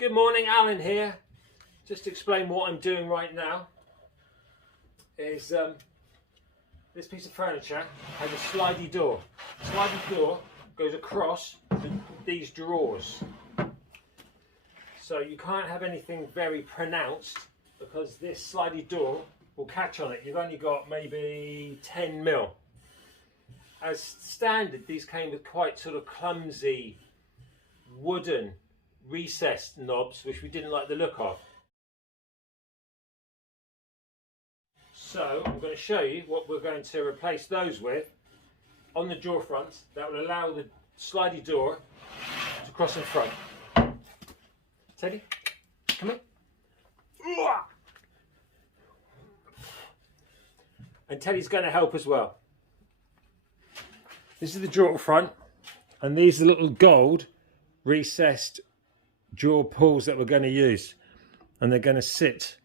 Good morning, Alan here. Just to explain what I'm doing right now is this piece of furniture has a slidey door. The slidey door goes across these drawers. So you can't have anything very pronounced because this slidey door will catch on it. You've only got maybe 10 mil. As standard, these came with quite sort of clumsy wooden recessed knobs, which we didn't like the look of. So I'm going to show you what we're going to replace those with on the drawer front that will allow the slidey door to cross in front. Teddy, come here. And Teddy's going to help as well. This is the drawer front, and these are little gold recessed drawer pulls that we're going to use, and they're going to sit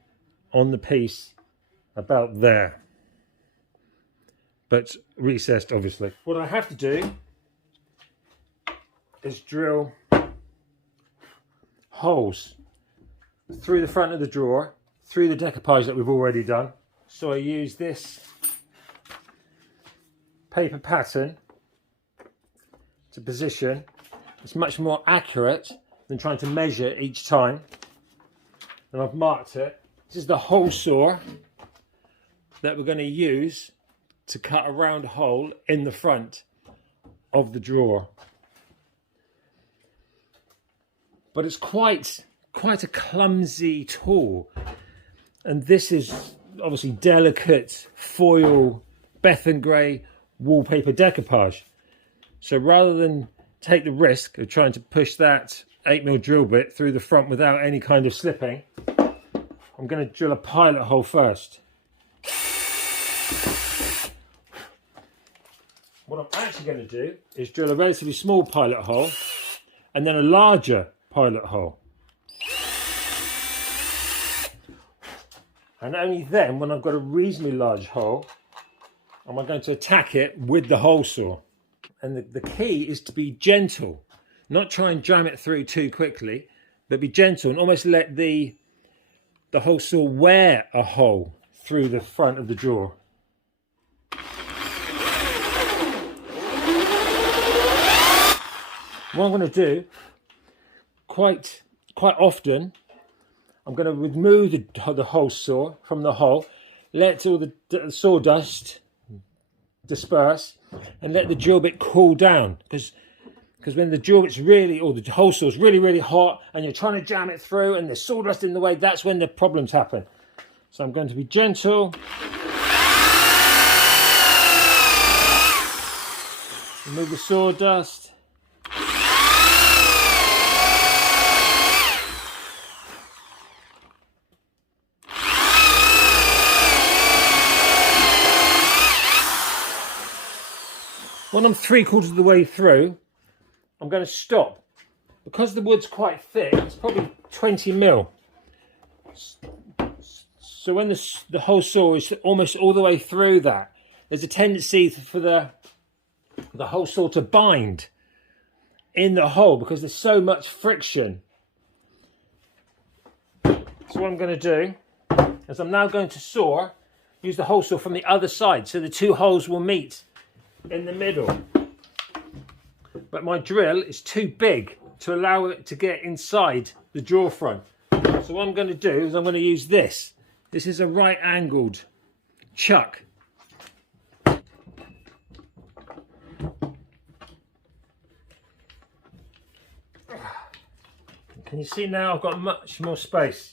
on the piece about there, but recessed obviously. What I have to do is drill holes through the front of the drawer, through the decoupage that we've already done. So I use this paper pattern to position. It's much more accurate than trying to measure each time. And I've marked it. This is the hole saw that we're going to use to cut a round hole in the front of the drawer. But it's quite a clumsy tool. And this is obviously delicate foil Bethan Grey wallpaper decoupage. So rather than take the risk of trying to push that 8mm drill bit through the front without any kind of slipping, I'm going to drill a pilot hole first. What I'm actually going to do is drill a relatively small pilot hole and then a larger pilot hole. And only then, when I've got a reasonably large hole, am I going to attack it with the hole saw. And the key is to be gentle, not try and jam it through too quickly, but be gentle and almost let the hole saw wear a hole through the front of the drawer. What I'm going to do quite often, I'm going to remove the hole saw from the hole, let all the sawdust disperse, and let the drill bit cool down, because when the drill bit's really, or the hole saw's really hot and you're trying to jam it through and there's sawdust in the way, that's when the problems happen. So I'm going to be gentle. Remove the sawdust. When I'm 3/4 of the way through, I'm going to stop. Because the wood's quite thick, it's probably 20mm. So when the hole saw is almost all the way through that, there's a tendency for the hole saw to bind in the hole because there's so much friction. So what I'm going to do is I'm now going to use the hole saw from the other side, so the two holes will meet in the middle. But my drill is too big to allow it to get inside the drawer front. So what I'm going to do is I'm going to use this. This is a right angled chuck. Can you see now I've got much more space?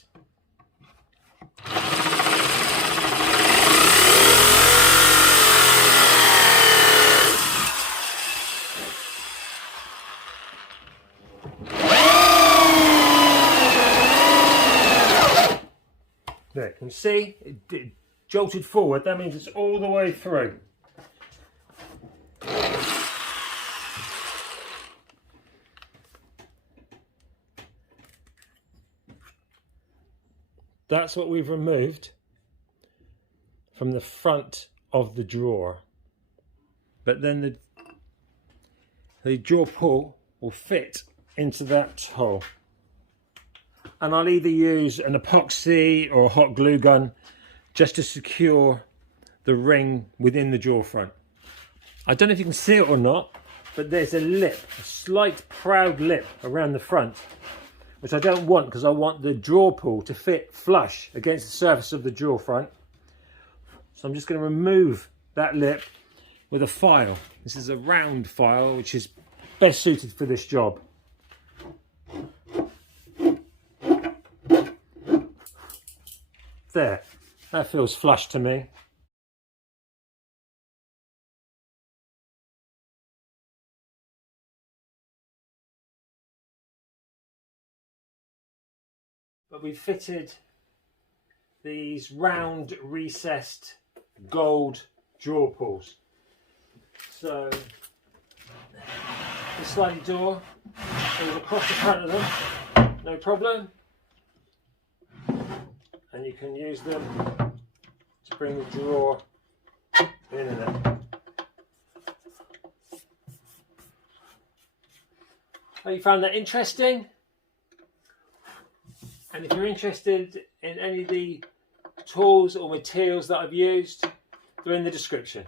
There, can you see? It jolted forward. That means it's all the way through. That's what we've removed from the front of the drawer. But then the drawer pull will fit into that hole. and I'll either use an epoxy or a hot glue gun just to secure the ring within the drawer front. I don't know if you can see it or not, but there's a lip, a slight proud lip around the front, which I don't want because I want the drawer pull to fit flush against the surface of the drawer front. So I'm just going to remove that lip with a file. This is a round file which is best suited for this job. There, that feels flush to me. But we've fitted these round recessed gold drawer pulls. So the sliding door goes across the front of them, no problem. And you can use them to bring the drawer in and out. Hope you found that interesting. And if you're interested in any of the tools or materials that I've used, they're in the description.